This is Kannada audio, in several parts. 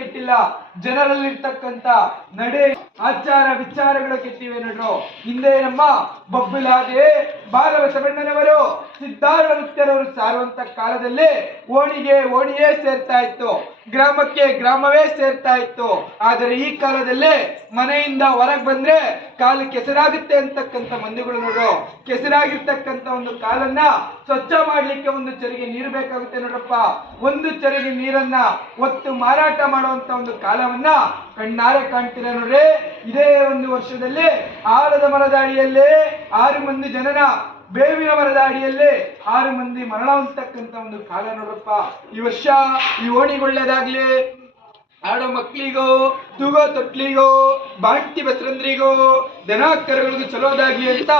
ಕೆಟ್ಟಿಲ್ಲ, ಜನರಲ್ಲಿರ್ತಕ್ಕಂಥ ನಡೆ ಆಚಾರ ವಿಚಾರಗಳು ಕೆಟ್ಟಿವೆ ನೋಡ್ರು. ಹಿಂದೆ ನಮ್ಮ ಬಬ್ಬುಲಾದೆ ಬಾಲಬಸವಣ್ಣನವರು ಸಿದ್ಧಾರೂಢ ಮುಕ್ತರವರು ಸಾರುವಂತ ಕಾಲದಲ್ಲಿ ಓಣಿಗೆ ಓಣಿಯೇ ಸೇರ್ತಾ ಇತ್ತು, ಗ್ರಾಮಕ್ಕೆ ಗ್ರಾಮವೇ ಸೇರ್ತಾ ಇತ್ತು. ಆದರೆ ಈ ಕಾಲದಲ್ಲಿ ಮನೆಯಿಂದ ಹೊರಗೆ ಬಂದ್ರೆ ಕಾಲು ಕೆಸರಾಗುತ್ತೆ ಅಂತಕ್ಕಂಥ ಮಂದಿಗಳು ನೋಡ್ರು. ಕೆಸರಾಗಿರ್ತಕ್ಕಂಥ ಒಂದು ಕಾಲನ್ನ ಸ್ವಚ್ಛ ಮಾಡ್ಲಿಕ್ಕೆ ಒಂದು ಚರಿಗೆ ನೀರು ಬೇಕಾಗುತ್ತೆ ನೋಡ್ರಪ್ಪ. ಒಂದು ಚರಿಗೆ ನೀರನ್ನ ಒತ್ತು ಮಾರಾಟ ಮಾಡುವಂತ ಒಂದು ಕಾಲವನ್ನ ಕಣ್ಣಾರೆ ಕಾಣ್ತೀರ ನೋಡ್ರಿ. ಇದೇ ಒಂದು ವರ್ಷದಲ್ಲಿ ಆಲದ ಮರದ ಅಡಿಯಲ್ಲೇ 6 ಮಂದಿ ಜನನ, ಬೇವಿನ ಮರದ ಅಡಿಯಲ್ಲೇ 6 ಮಂದಿ ಮರಣ ಹೊಂದತಕ್ಕಂತ ಒಂದು ಕಾಲ ನೋಡ್ರಪ್ಪ. ಈ ವರ್ಷ ಈ ಓಣಿಗೊಳ್ಳೆದಾಗ್ಲಿ, ಆಡೋ ಮಕ್ಳಿಗೋ, ತೂಗೋ ತೊಟ್ಲಿಗೋ, ಬಾಂಟಿ ಬಸರಂದ್ರಿಗೋ, ದನ ಕರುಗಳಿಗೂ ಚಲೋದಾಗ್ಲಿ ಅಂತ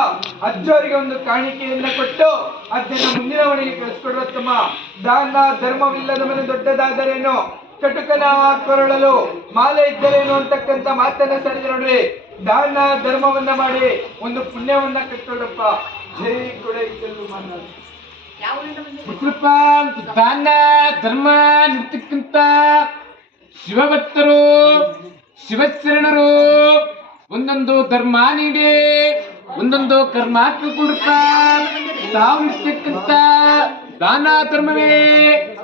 ಅಜ್ಜವರಿಗೆ ಒಂದು ಕಾಣಿಕೆಯನ್ನ ಕೊಟ್ಟು ಅದನ್ನ ಮುಂದಿನ ಮನೆಗೆ ಕಳಿಸ್ಕೊಡ್ರತ್ತಮ್ಮ. ದಾನ ಧರ್ಮವಿಲ್ಲದ ಮನೆ ದೊಡ್ಡದಾದರೇನು, ಕಟುಕನ ಕೊರಳಲು ಮಾಲೆ ಇದ್ದರೇನು ಅಂತಕ್ಕಂಥ ಮಾತನ್ನ ಸರಿದ ನೋಡ್ರಿ. ದಾನ ಧರ್ಮವನ್ನ ಮಾಡಿ ಒಂದು ಪುಣ್ಯವನ್ನ ಕಟ್ಕೊಳ್ರಪ್ಪ. ಜೈ ಕೊಡೈಕಲ್ಲು ಮಾನ ದಾನ ಧರ್ಮ ನಿರ್ತಕ್ಕಂತ ಶಿವಭಕ್ತರು, ಶಿವಶರಣರು ಒಂದೊಂದು ಧರ್ಮ ನೀಡಿ ಒಂದೊಂದು ಕರ್ಮಾತ್ಮ ಕೊಡ್ತ ತಾವು ಇರ್ತಕ್ಕಂತ ದಾನ ಧರ್ಮವೇ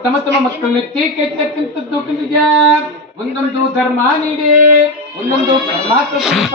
ತಮ್ಮ ತಮ್ಮ ಮಕ್ಕಳನ್ನ ಎತ್ತಿರ್ತಕ್ಕಂಥದ್ದು ಕಂಡಿದ್ಯ. ಒಂದೊಂದು ಧರ್ಮ ನೀಡಿ ಒಂದೊಂದು ಕರ್ಮಾತ್ಮ ಕೊಡ್ತ